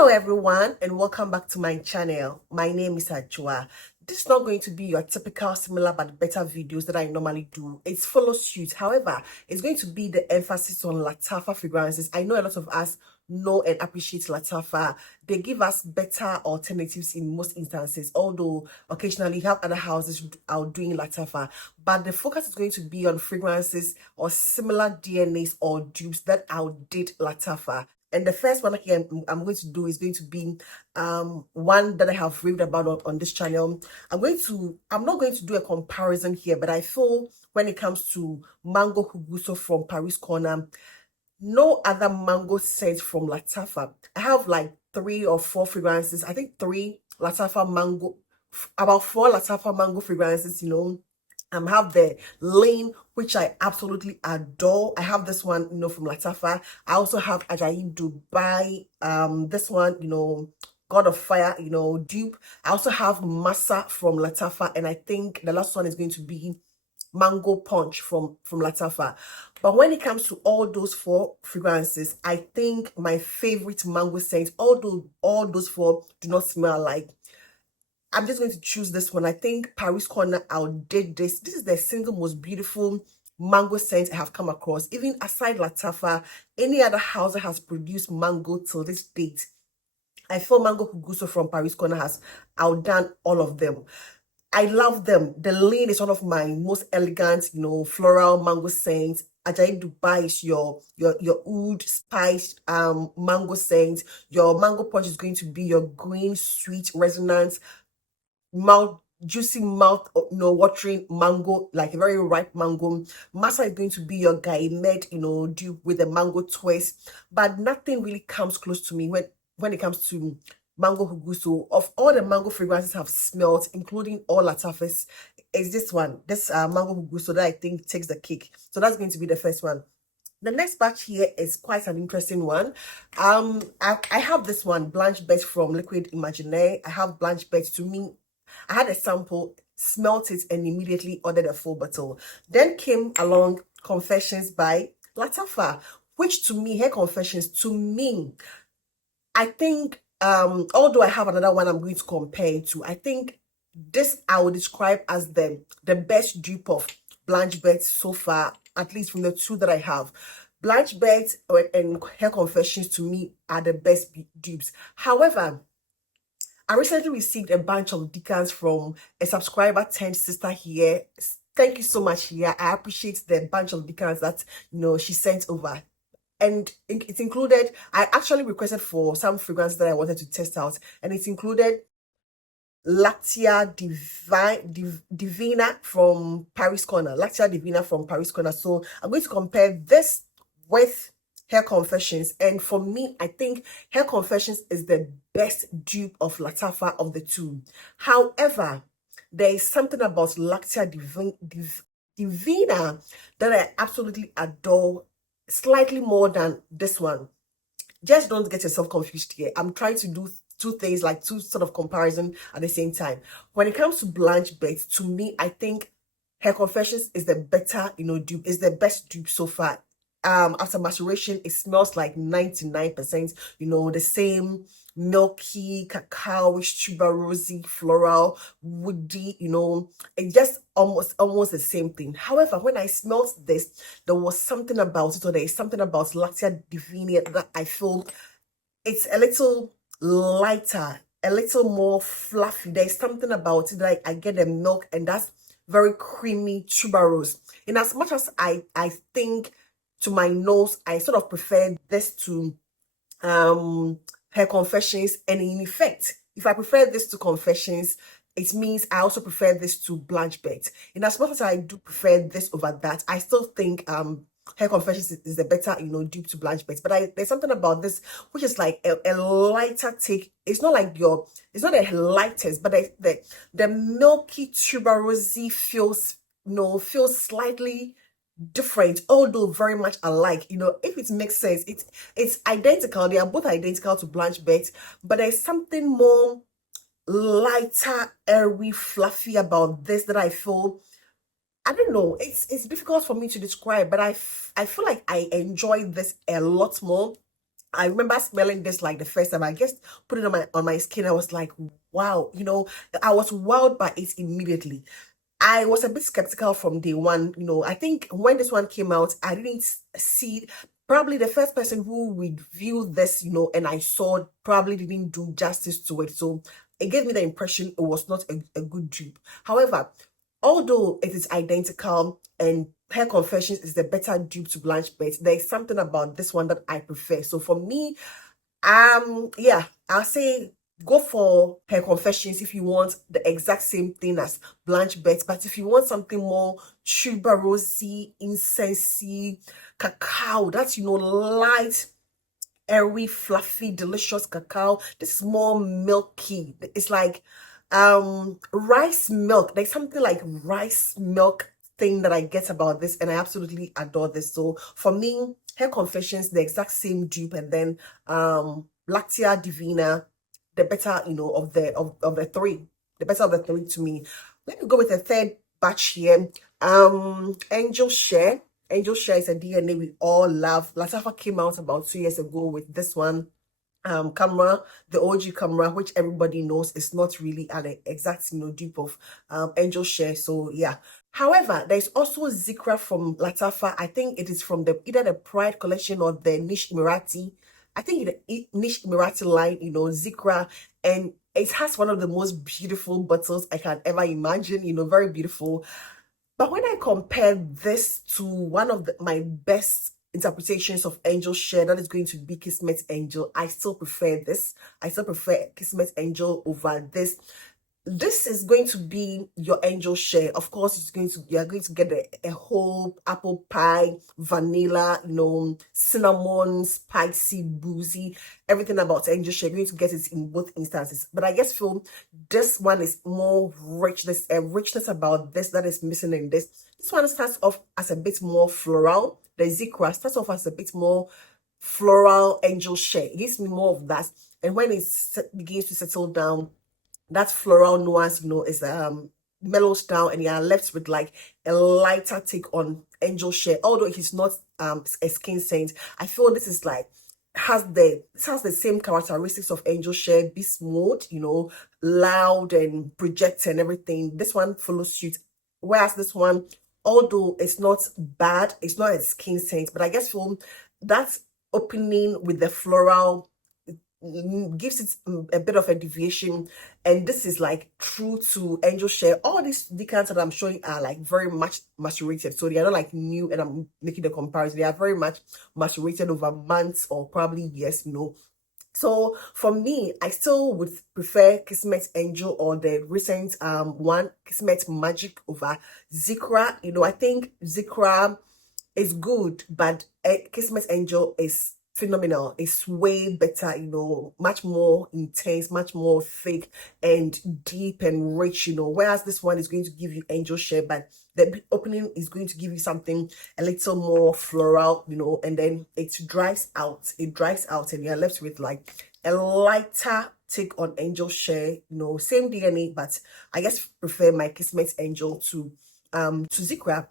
Hello everyone and welcome back to my channel. My name is Ajua. This is not going to be your typical similar but better videos that I normally do. It's follow suit. However, it's going to be the emphasis on Lataffa fragrances. I know a lot of us know and appreciate Lataffa. They give us better alternatives in most instances, although occasionally you have other houses out doing Lataffa. But the focus is going to be on fragrances or similar DNAs or dupes that outdid Lataffa. And the first one I'm going to do is going to be one that I have raved about on this channel. I'm not going to do a comparison here, but I feel when it comes to Mango Huguso from Paris Corner, no other mango scent from Lataffa. I have like 3 or 4 fragrances. I think 3 Lataffa mango, about 4 Lataffa mango fragrances, have the Lane, which I absolutely adore. I have this one, from Lataffa. I also have Ajayi Dubai. This one, God of Fire, dupe. I also have Massa from Lataffa, and I think the last one is going to be Mango Punch from Lataffa. But when it comes to all those 4 fragrances, I think my favorite mango scent, although all those 4 do not smell alike, I'm just going to choose this one. I think Paris Corner outdid this. This is the single most beautiful mango scent I have come across. Even aside Lataffa, any other house that has produced mango till this date, I feel Mango Huguso from Paris Corner has outdone all of them. I love them. The Lane is one of my most elegant, floral mango scents. Ajayi Dubai is your oud spiced mango scent. Your Mango Punch is going to be your green, sweet, resonant, juicy mouth, watering mango, like a very ripe mango. Massa is going to be your Gaimed, dew with a mango twist. But nothing really comes close to me when it comes to Mango Huguso. Of all the mango fragrances I've smelled, including all Lataffas, is this one, this Mango Huguso, that I think takes the cake. So that's going to be the first one. The next batch here is quite an interesting one. I have this one, Blanche Bete from Liquid Imaginaire. I have Blanche Bete. To me, I had a sample, smelt it, and immediately ordered a full bottle. Then came along Confessions by Lataffa, which to me, her Confessions, to me, I think, although I have another one I'm going to compare to, I think this I would describe as the best dupe of Blanche Bete so far, at least from the 2 that I have. Blanche Bete and her Confessions to me are the best dupes. However, I recently received a bunch of decants from a subscriber turned sister here. Thank you so much here. I appreciate the bunch of decants that she sent over. And it included, I actually requested for some fragrance that I wanted to test out, and it included Lactia Divina from Paris Corner. Lactia Divina from Paris Corner. So I'm going to compare this with Her Confessions, and for me, I think Her Confessions is the best dupe of Lataffa of the 2. However, there is something about Lactia Divina that I absolutely adore, slightly more than this one. Just don't get yourself confused here. I'm trying to do 2 things, like 2 sort of comparison at the same time. When it comes to Blanche Bete, to me, I think Her Confessions is the better, dupe, is the best dupe so far. After maceration, it smells like 99%, the same milky, cacao-ish, tuberosy, floral, woody, it's just almost the same thing. However, when I smelled this, there was something about it, or there is something about Lactia Divina that I feel it's a little lighter, a little more fluffy. There's something about it, like I get the milk, and that's very creamy tuberose. In as much as I think, to my nose, I sort of prefer this to Her Confessions, and in effect, if I prefer this to Confessions, it means I also prefer this to Blanche Bete. In as much as I do prefer this over that, I still think Her Confessions is the better, dupe to Blanche Bete. But there's something about this which is like a lighter take. It's not like it's not the lightest, but the milky tuberosity feels slightly different, although very much alike. If it makes sense, it's identical. They are both identical to Blanche Bete, but there's something more lighter, airy, fluffy about this that I feel, I don't know, it's difficult for me to describe, but I feel like I enjoy this a lot more I remember smelling this like the first time I just put it on my skin. I was like, wow, I was wowed by it immediately. I was a bit skeptical from day one. I think when this one came out, I didn't see, probably the first person who reviewed this, and I saw probably didn't do justice to it. So it gave me the impression it was not a good dupe. However, although it is identical and Hair Confessions is the better dupe to Blanche Bete, there is something about this one that I prefer. So for me, yeah, I'll say go for Hair Confessions if you want the exact same thing as Blanche Bete. But if you want something more tuberosy, incensey, cacao, that's light, airy, fluffy, delicious cacao. This is more milky. It's like rice milk. There's something like rice milk thing that I get about this, and I absolutely adore this. So for me, Hair Confessions, the exact same dupe, and then Lactia Divina, the better, of the three. The better of the three to me. Let me go with the third batch here. Angel Share. Angel Share is a DNA we all love. Lataffa came out about 2 years ago with this one camera, the OG camera, which everybody knows is not really an exact dupe of Angel Share. So yeah. However, there's also Zikra from Lataffa. I think it is from either the Pride collection or the Niche Emirati. I think the Niche Emirati line, Zikra, and it has one of the most beautiful bottles I can ever imagine, very beautiful. But when I compare this to one of my best interpretations of Angel Share, that is going to be Kismet Angel, I still prefer this. I still prefer Kismet Angel over this. This is going to be your Angel Share. Of course, you're going to get a whole apple pie, vanilla, cinnamon, spicy, boozy, everything about Angel Share. You're going to get it in both instances. But I guess this one is more rich. There's a richness about this that is missing in this. This one starts off as a bit more floral. The Zikra starts off as a bit more floral Angel Share. It gives me more of that. And when it begins to settle down, that floral nuance, is mellows down, and you are left with like a lighter take on Angel Share. Although it is not a skin scent, I feel this is like has the same characteristics of Angel Share, beast mode, loud and projected and everything. This one follows suit, whereas this one, although it's not bad, it's not a skin scent, but I guess that opening with the floral gives it a bit of a deviation, and this is like true to Angel Share. All these decants that I'm showing are like very much macerated, so they are not like new and I'm making the comparison. They are very much macerated over months or probably years, So for me, I still would prefer Kismet Angel or the recent one, Kismet Magic, over Zikra. I think Zikra is good, but Kismet Angel is phenomenal. It's way better, much more intense, much more thick and deep and rich, whereas this one is going to give you Angel Share, but the opening is going to give you something a little more floral, and then it dries out, and you're left with like a lighter take on Angel Share, same DNA, but I guess prefer my Kismet Angel to Zikra.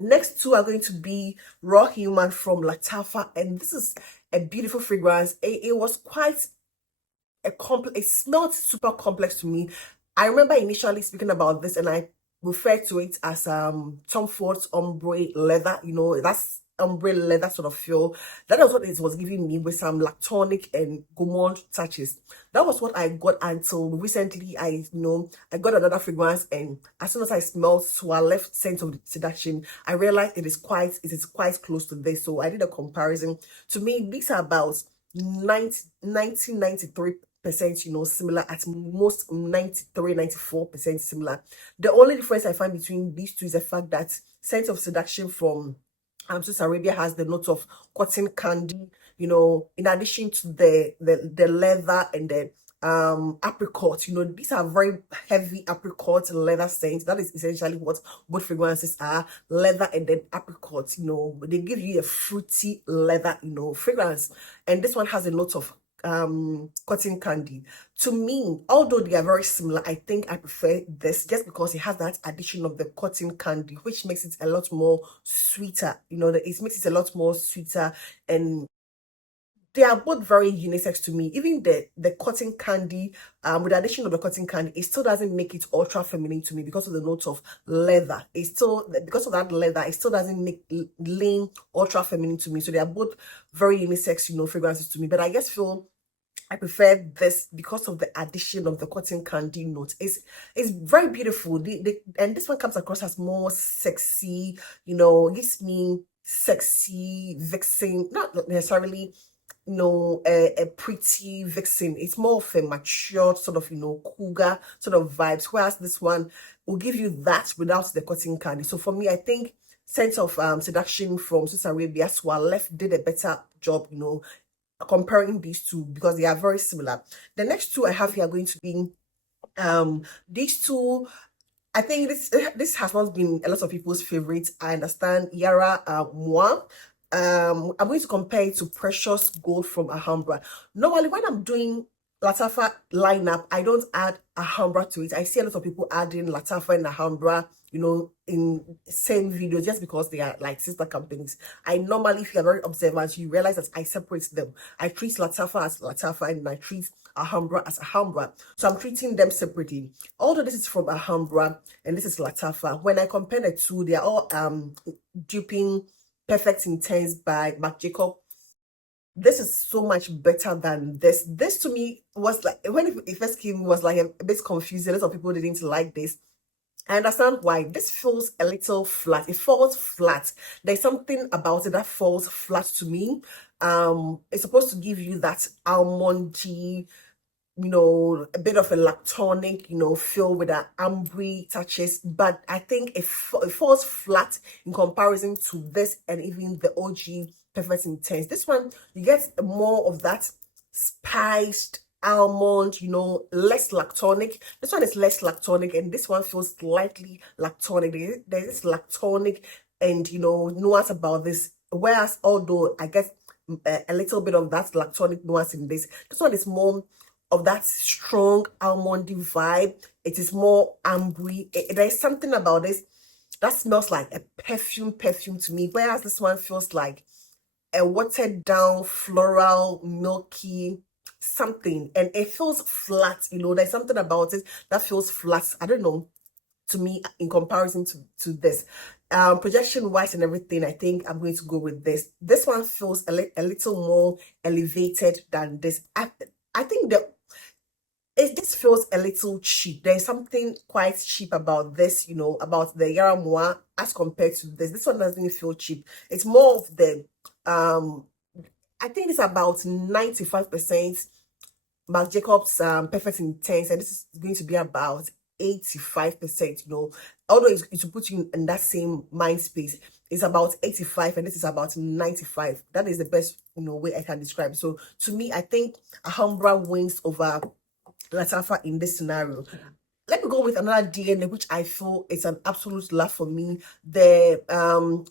Next two are going to be Raw Human from Lataffa, and this is a beautiful fragrance. It was quite it smelled super complex to me. I remember initially speaking about this and I referred to it as Tom Ford's ombre leather, that's ombre leather sort of feel. That was what it was giving me, with some lactonic and gourmand touches. That was what I got until recently. I got another fragrance, and as soon as I smelled to our left sense of seduction, I realized it is quite close to this. So I did a comparison. To me, these are about 93% similar, at most 93-94% similar. The only difference I find between these two is the fact that Sense of Seduction from Swiss Arabia has the note of cotton candy, in addition to the leather and the apricot. These are very heavy apricot leather scents. That is essentially what both fragrances are, leather and then apricot. They give you a fruity leather fragrance, and this one has a note of cotton candy. To me, although they are very similar, I think I prefer this just because it has that addition of the cotton candy, which makes it a lot more sweeter. It makes it a lot more sweeter and they are both very unisex to me. Even the cotton candy, with the addition of the cotton candy, it still doesn't make it ultra feminine to me because of the notes of leather. It's still, because of that leather, it still doesn't make lean ultra feminine to me. So they are both very unisex, fragrances to me. But I just feel I prefer this because of the addition of the cotton candy note. It's very beautiful. And this one comes across as more sexy, gives me sexy vixen, not necessarily a pretty vixen. It's more of a mature sort of cougar sort of vibes, whereas this one will give you that without the cotton candy. So for me, I think Sense of Seduction from Swiss Arabia Left did a better job, comparing these two, because they are very similar. The next two I have here are going to be these two. I think this has not been a lot of people's favorite. I understand. Yara Moi. I'm going to compare it to Precious Gold from Alhambra. Normally, when I'm doing Lataffa lineup, I don't add Alhambra to it. I see a lot of people adding Lataffa and Alhambra, in same video, just because they are like sister companies. I normally, if you're very observant, you realize that I separate them. I treat Lataffa as Lataffa and I treat Alhambra as Alhambra. So I'm treating them separately. Although this is from Alhambra and this is Lataffa, when I compare the two, they are all duping Perfect Intense by Marc Jacob. This is so much better than this. This to me was like, when it first came, was like a bit confusing. A lot of people didn't like this. I understand why. This feels a little flat. It falls flat. There's something about it that falls flat to me. It's supposed to give you that almondy, a bit of a lactonic, feel with the ambre touches, but I think it falls flat in comparison to this and even the OG Perfect Intense. This one, you get more of that spiced almond, less lactonic. This one is less lactonic, and this one feels slightly lactonic. There's this lactonic and, nuance about this, whereas although I get a little bit of that lactonic nuance in this one is more of that strong almondy vibe. It is more ambre. There's something about this that smells like a perfume to me, whereas this one feels like a watered down floral milky something, and it feels flat. There's something about it that feels flat. I don't know, to me, in comparison to this. Projection wise and everything, I think I'm going to go with this. This one feels a little more elevated than this. I think this feels a little cheap. There's something quite cheap about this, about the Yara Moi as compared to this. This one doesn't feel cheap. It's more of the I think it's about 95% Marc Jacobs Perfect Intense, and this is going to be about 85%, although it's to put you in that same mind space. It's about 85 and this is about 95. That is the best way I can describe it. So to me, I think Alhambra wins over Lataffa in this scenario. Let me go with another DNA, which I feel it's an absolute love for me. The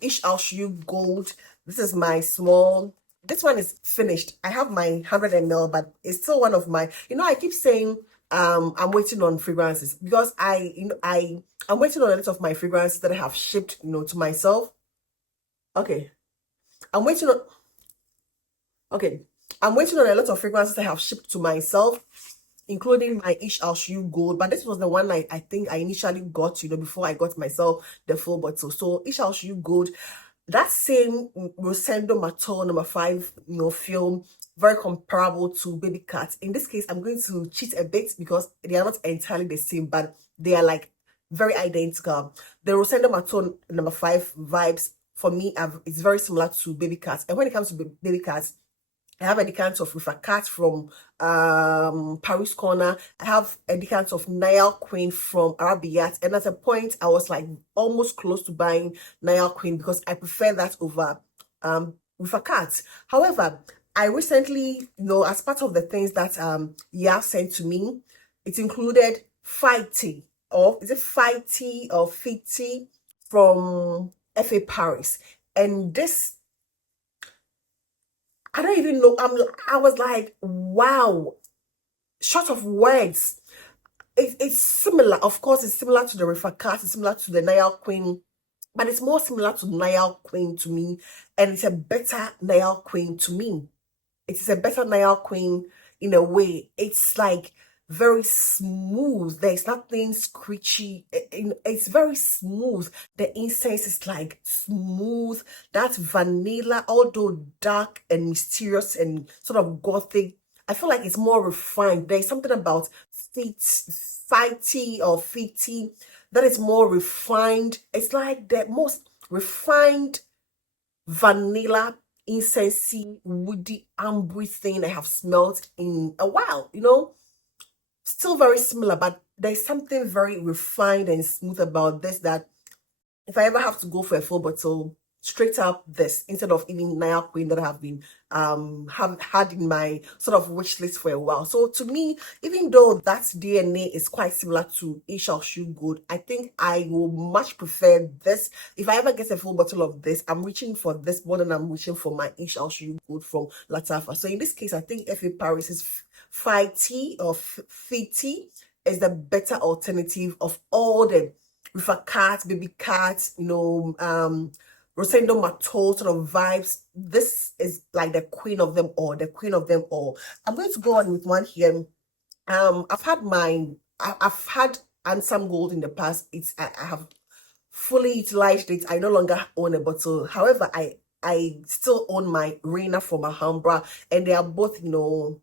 Ish Al Shuyuk Gold. This is my small. This one is finished. I have my 100 ml, but it's still one of my. I keep saying I'm waiting on fragrances because I'm waiting on a lot of my fragrances that I have shipped, to myself. Okay, I'm waiting on. Okay, I'm waiting on a lot of fragrances I have shipped to myself, including my Ish Al Shuyuk Gold, but this was the one I think I initially got, before I got myself the full bottle. So Ish Al Shuyuk Gold, that same Rosendo Mato number 5, film, very comparable to Babycat. In this case, I'm going to cheat a bit because they are not entirely the same, but they are like very identical. The Rosendo Mato number 5 vibes, for me, it's very similar to Babycat. And when it comes to Babycat, I have a decant of Cat from Paris Corner. I have a decant of Nile Queen from Arabiat. And at a point, I was like almost close to buying Nile Queen because I prefer that over Cat. However, I recently, as part of the things that Ya sent to me, it included Fighty, or is it Fighty or Fiti from FA Paris. And this, I don't even know. I was like, wow, short of words. It's similar. Of course, it's similar to the Rifakat. It's similar to the Nile Queen. But it's more similar to Nile Queen to me. And it's a better Nile Queen to me. it is a better Nile Queen in a way. It's like very smooth. There's nothing screechy. It's very smooth. The incense is like smooth. That vanilla, although dark and mysterious and sort of gothic, I feel like it's more refined. There's something about fighty or fitty that is more refined. It's like the most refined vanilla, incensey, woody, ambery thing I have smelled in a while, you know. Still very similar, but there's something very refined and smooth about this that if I ever have to go for a full bottle, straight up this instead of even Nile Queen that I have been have had in my sort of wish list for a while. So to me, even though that DNA is quite similar to Ishal Shoe Gold, I think I will much prefer this. If I ever get a full bottle of this, I'm reaching for this more than I'm reaching for my Ishal Shoe Gold from Lataffa. So in this case, I think FA Paris's Fighty or Fitty is the better alternative of all them with a cat, Babycat, you know, Rosendo Mato sort of vibes. This is like the queen of them all, the queen of them all. I'm going to go on with one here. I've had I've had Ansam Gold in the past. I have fully utilized it. I no longer own a bottle. However, I still own my Reina from Alhambra, and they are both, you know,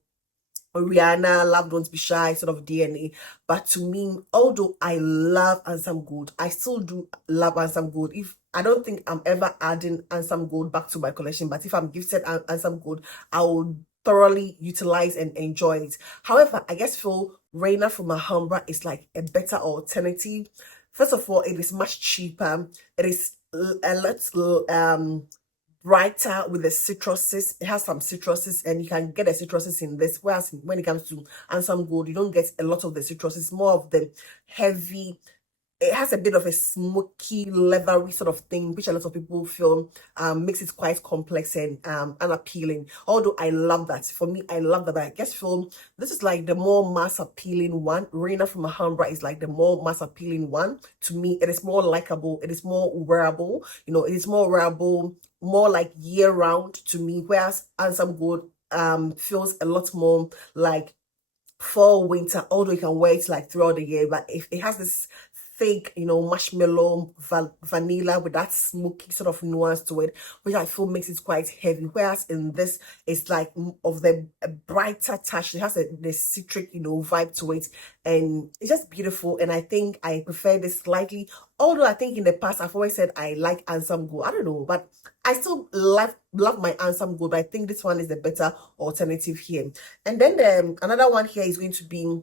Rihanna, Love Don't Be Shy sort of DNA. But to me, although I love Ansam Gold, I still do love Ansam Gold. If I don't think I'm ever adding Ansam Gold back to my collection, but if I'm gifted Ansam Gold, I will thoroughly utilize and enjoy it. However, I guess for Reina from Alhambra is like a better alternative. First of all, it is much cheaper. It is a lot brighter with the citruses. It has some citruses, and you can get the citruses in this. Whereas when it comes to Ansam Gold, you don't get a lot of the citruses, more of the heavy. It has a bit of a smoky, leathery sort of thing, which a lot of people feel makes it quite complex and unappealing. Although I love that. For me, I love that. But I guess this is like the more mass appealing one. Reina from Alhambra is like the more mass appealing one. To me, it is more likable. It is more wearable. You know, it is more wearable, more like year round to me. Whereas Ansam Gold feels a lot more like fall, winter, although you can wear it like throughout the year. But if it has this fake, you know, marshmallow vanilla with that smoky sort of nuance to it, which I feel makes it quite heavy. Whereas in this, it's like of the brighter touch. It has the citric, you know, vibe to it, and it's just beautiful. And I think I prefer this slightly. Although I think in the past I've always said I like Ansam Gold. I don't know, but I still love my Ansam Gold. But I think this one is the better alternative here. And then another one here is going to be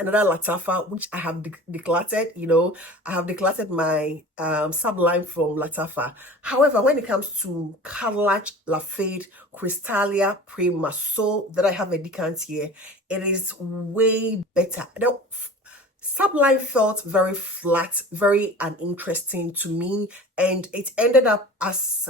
another Lataffa, which I have decluttered. You know, I have decluttered my subline from Lataffa. However, when it comes to Carlage, Lafade, Crystalia, Prima, so that I have a decant here, it is way better. Now, subline felt very flat, very uninteresting to me, and it ended up as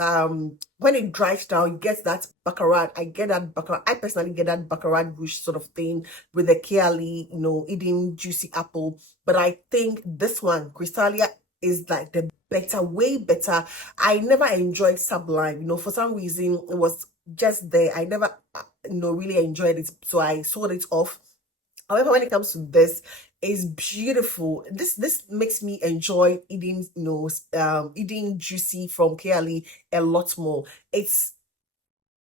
when it dries down, you get that baccarat. I get that baccarat. I personally get that baccarat rouge sort of thing with the Kiali, you know, eating juicy apple. But I think this one, Crystalia, is like the better, way better. I never enjoyed Sublime, you know, for some reason it was just there. I never, you know, really enjoyed it, so I sold it off. However, when it comes to this, it's beautiful. This makes me enjoy eating, you know, eating juicy from Kiali a lot more. It's,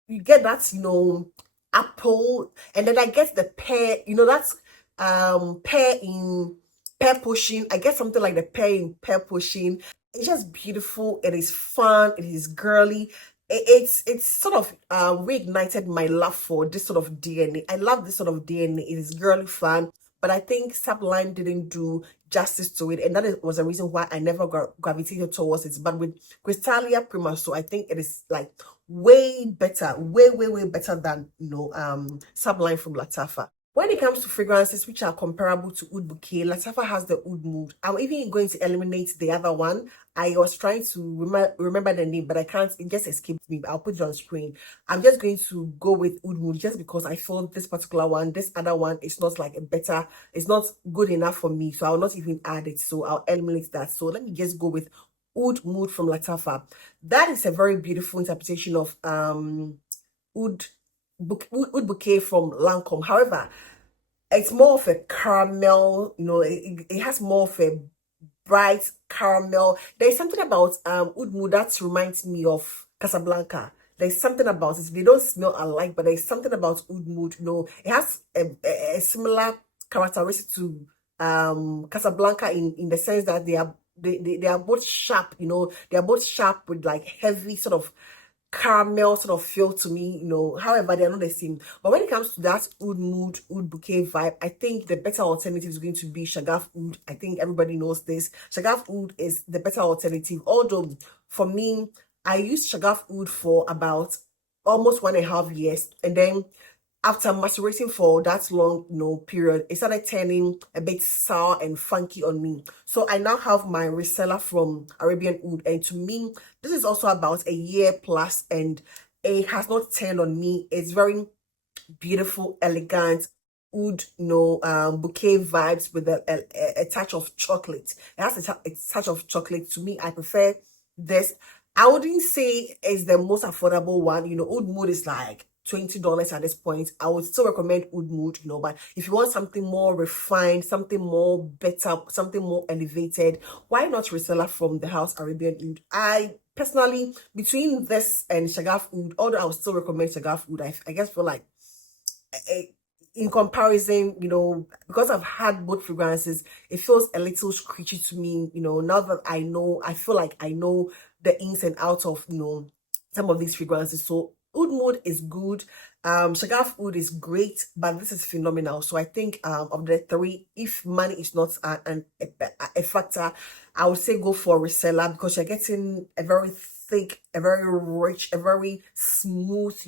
you get that, you know, apple, and then I get the pear, you know, that's pear in pear pushing. I get something like the pear in pear pushing. It's just beautiful. It is fun. It is girly. It's sort of reignited my love for this sort of DNA. I love this sort of DNA. It is girly fun, but I think Sublime didn't do justice to it, and that was a reason why I never gravitated towards it. But with Crystalia Prima, so I think it is like way better, way better than, you know, Sublime from Lataffa. When it comes to fragrances which are comparable to Oud Bouquet, Lataffa has the Oud Mood. I'm even going to eliminate the other one. I was trying to remember the name, but I can't. It just escaped me. I'll put it on screen. I'm just going to go with Oud Mood just because I feel this particular one, this other one, is not like a better, it's not good enough for me. So I'll not even add it. So I'll eliminate that. So let me just go with Oud Mood from Lataffa. That is a very beautiful interpretation of Oud Oud Bouquet from Lancome. However, it's more of a caramel, it has more of a bright caramel. There's something about Oud Mood that reminds me of Casablanca. There's something about it. They don't smell alike, but there's something about Oud Mood. It has a similar characteristic to Casablanca in the sense that they are both sharp. They are both sharp with like heavy sort of caramel sort of feel to me. However, they're not the same. But when it comes to that Oud Bouquet vibe, I think the better alternative is going to be Shagaf Oud. I think everybody knows this. Shagaf Oud is the better alternative. Although for me, I used Shagaf Oud for about almost 1.5 years, and then after macerating for that long period, it started turning a bit sour and funky on me. So I now have my reseller from Arabian Oud, and to me this is also about a year plus, and it has not turned on me. It's very beautiful, elegant Oud bouquet vibes with a touch of chocolate. It has a touch of chocolate. To me, I prefer this. I wouldn't say it's the most affordable one. Oud Mood is like $20 at this point. I would still recommend Oud Mood, but if you want something more refined, something more better, something more elevated, why not reseller from the house Arabian Oud? I personally, between this and Shagaf Oud, although I would still recommend Shagaf Oud, I guess feel like in comparison, because I've had both fragrances, it feels a little screechy to me. Now that I feel like I know the ins and outs of some of these fragrances. So Oud Mood is good. Shagaf Oud is great, but this is phenomenal. So I think of the three, if money is not a factor, I would say go for a reseller, because you're getting a very thick, a very rich, a very smooth,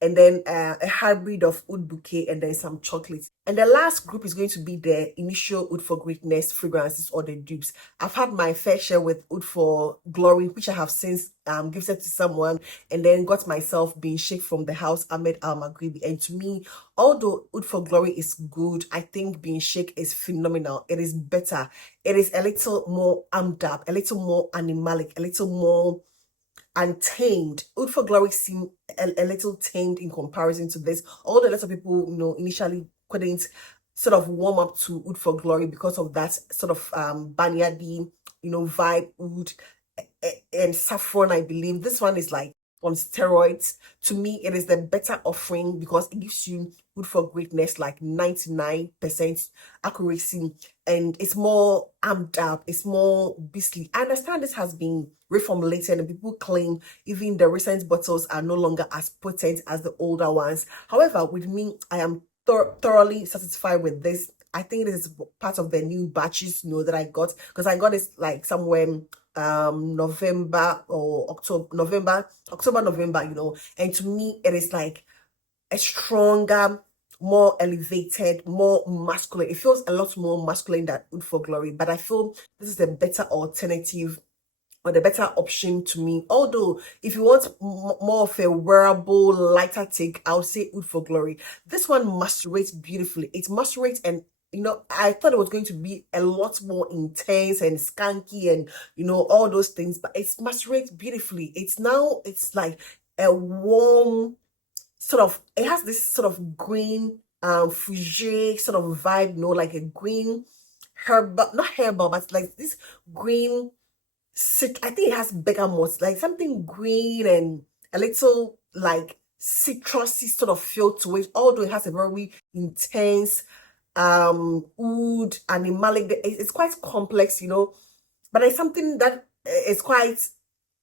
and then a hybrid of Oud Bouquet and then some chocolate. And the last group is going to be the initial Oud for Greatness fragrances, or the dupes. I've had my fair share with Oud for Glory, which I have since gifted to someone, and then got myself being shake from the house Ahmed Al Maghribi. And to me, although Oud for Glory is good, I think being shake is phenomenal. It is better. It is a little more amped up, a little more animalic, a little more untamed. Oud for Glory seemed a little tamed in comparison to this. Although a lot of people, initially couldn't sort of warm up to Oud for Glory because of that sort of banyan, vibe, Oud and saffron. I believe this one is like on steroids. To me, it is the better offering because it gives you Oud for Greatness, like 99% accuracy, and it's more amped up, it's more beastly. I understand this has been reformulated, and people claim even the recent bottles are no longer as potent as the older ones. However, with me, I am thoroughly satisfied with this. I think this is part of the new batches, that I got, because I got it like somewhere November or October, November, and to me it is like a stronger, more elevated, more masculine. It feels a lot more masculine than Oud for Glory, but I feel this is the better alternative or the better option to me. Although if you want more of a wearable, lighter take, I would say Oud for Glory. This one macerates beautifully. It macerates, and I thought it was going to be a lot more intense and skanky and all those things, but it macerates beautifully. It's like a warm sort of, it has this sort of green fougere sort of vibe, like a green herbal, not herbal, but like this green, I think it has bergamot, like something green and a little like citrusy sort of feel to it, although it has a very intense oud animalic. It's quite complex, but it's something that is quite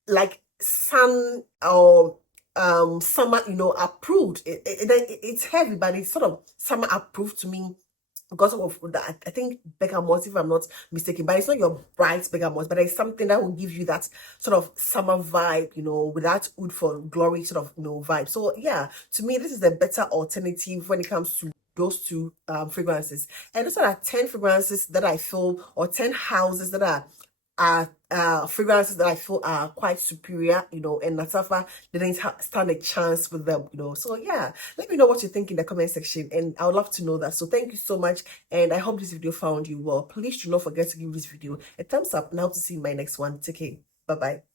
like sun or summer approved. It's heavy, but it's sort of summer approved to me because of that. I think bergamot, if I'm not mistaken, but it's not your bright bergamot, but it's something that will give you that sort of summer vibe, with that Oud for Glory sort of vibe. So yeah, to me this is the better alternative when it comes to those two fragrances. And those are 10 fragrances that I feel, or 10 houses that are fragrances that I feel are quite superior, and Lataffa didn't stand a chance with them, So yeah, let me know what you think in the comment section, and I would love to know that. So thank you so much, and I hope this video found you well. Please do not forget to give this video a thumbs up, and I hope to see you in my next one. Take care. Bye bye.